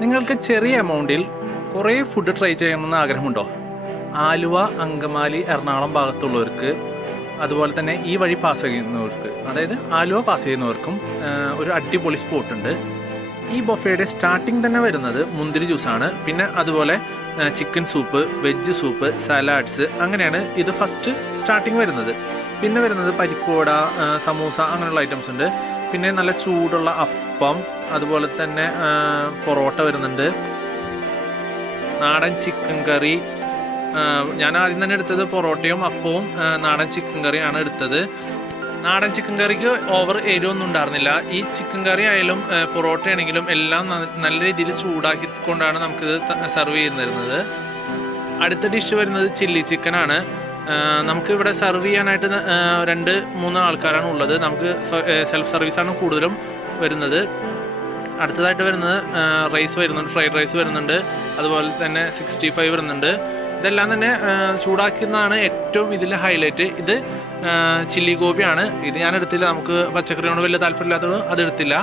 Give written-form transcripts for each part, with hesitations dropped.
നിങ്ങൾക്ക് ചെറിയ എമൗണ്ടിൽ കുറേ ഫുഡ് ട്രൈ ചെയ്യണമെന്ന് ആഗ്രഹമുണ്ടോ? ആലുവ, അങ്കമാലി, എറണാകുളം ഭാഗത്തുള്ളവർക്ക്, അതുപോലെ തന്നെ ഈ വഴി പാസ് ചെയ്യുന്നവർക്ക്, അതായത് ആലുവ പാസ് ചെയ്യുന്നവർക്കും ഒരു അടിപൊളി സ്പോട്ടുണ്ട്. ഈ ബൊഫയുടെ സ്റ്റാർട്ടിങ് തന്നെ വരുന്നത് മുന്തിരി ജ്യൂസാണ്. പിന്നെ അതുപോലെ chicken soup, veg soup, salads, അങ്ങനെയാണ് ഇത് ഫസ്റ്റ് സ്റ്റാർട്ടിങ് വരുന്നത്. പിന്നെ വരുന്നത് പരിപ്പുവട, സമൂസ, അങ്ങനെയുള്ള ഐറ്റംസ് ഉണ്ട്. പിന്നെ നല്ല ചൂടുള്ള അപ്പം, അതുപോലെ തന്നെ പൊറോട്ട വരുന്നുണ്ട്, നാടൻ ചിക്കൻ കറി. ഞാൻ ആദ്യം തന്നെ എടുത്തത് പൊറോട്ടയും അപ്പവും നാടൻ ചിക്കൻ കറിയാണ് എടുത്തത്. നാടൻ ചിക്കൻ കറിക്ക് ഓവർ എരിവൊന്നും ഉണ്ടായിരുന്നില്ല. ഈ ചിക്കൻ കറി ആയാലും പൊറോട്ട ആണെങ്കിലും എല്ലാം നല്ല രീതിയിൽ ചൂടാക്കിക്കൊണ്ടാണ് നമുക്കിത് സെർവ് ചെയ്യുന്നത്. അടുത്ത ഡിഷ് വരുന്നത് ചില്ലി ചിക്കനാണ്. നമുക്ക് ഇവിടെ സെർവ് ചെയ്യാനായിട്ട് 2-3 ആൾക്കാരാണ് ഉള്ളത്. നമുക്ക് സെൽഫ് സർവീസാണ് കൂടുതലും വരുന്നത്. അടുത്തതായിട്ട് വരുന്നത് റൈസ് വരുന്നുണ്ട്, ഫ്രൈഡ് റൈസ് വരുന്നുണ്ട്, അതുപോലെ തന്നെ 65 വരുന്നുണ്ട്. ഇതെല്ലാം തന്നെ ചൂടാക്കുന്നതാണ് ഏറ്റവും ഇതിൽ ഹൈലൈറ്റ്. ഇത് ചില്ലി ഗോപിയാണ്. ഇത് ഞാൻ എടുത്തില്ല, നമുക്ക് പച്ചക്കറിയോട് വലിയ താല്പര്യമില്ലാത്തത് അതെടുത്തില്ല.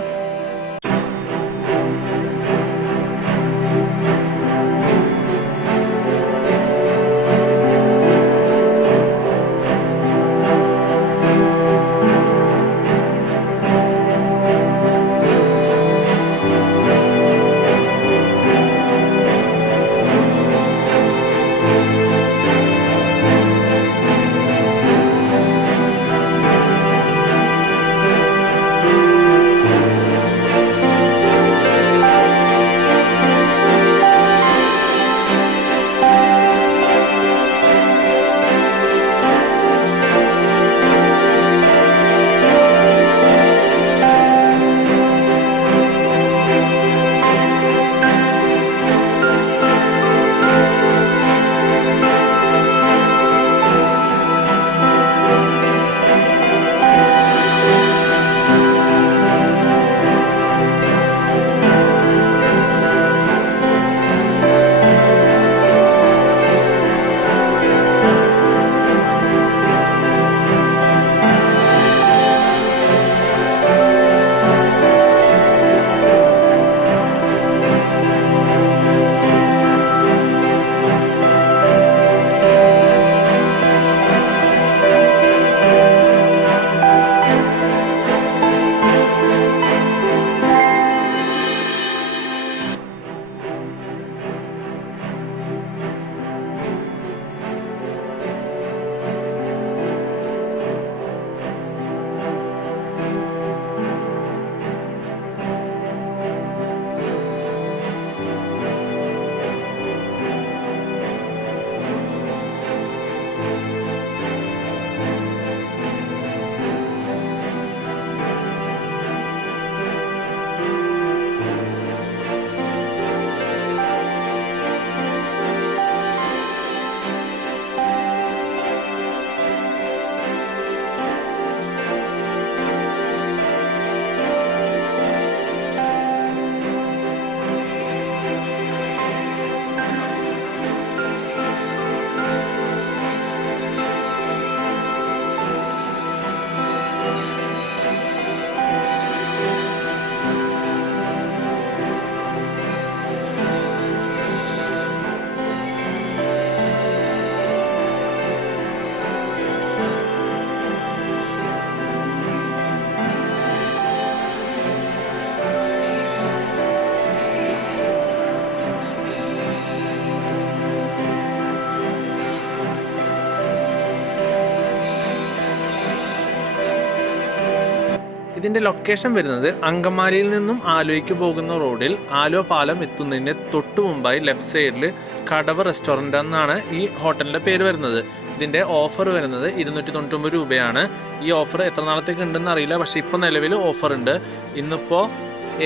ഇതിൻ്റെ ലൊക്കേഷൻ വരുന്നത് അങ്കമാലിയിൽ നിന്നും ആലുവയ്ക്ക് പോകുന്ന റോഡിൽ ആലുവ പാലം എത്തുന്നതിന് തൊട്ട് മുമ്പായി ലെഫ്റ്റ് സൈഡിൽ കടവ് റെസ്റ്റോറൻ്റ് എന്നാണ് ഈ ഹോട്ടലിൻ്റെ പേര് വരുന്നത്. ഇതിൻ്റെ ഓഫർ വരുന്നത് 299 രൂപയാണ്. ഈ ഓഫർ എത്ര നാളത്തേക്ക് ഉണ്ടെന്ന് അറിയില്ല, പക്ഷേ ഇപ്പോൾ നിലവിൽ ഓഫറുണ്ട്. ഇന്നിപ്പോൾ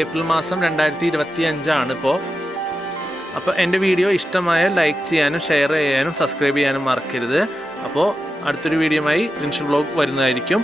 ഏപ്രിൽ മാസം 2025 ഇപ്പോൾ. അപ്പോൾ എൻ്റെ വീഡിയോ ഇഷ്ടമായ ലൈക്ക് ചെയ്യാനും ഷെയർ ചെയ്യാനും സബ്സ്ക്രൈബ് ചെയ്യാനും മറക്കരുത്. അപ്പോൾ അടുത്തൊരു വീഡിയോയുമായി റിൻഷൽ വ്ലോഗ് വരുന്നതായിരിക്കും.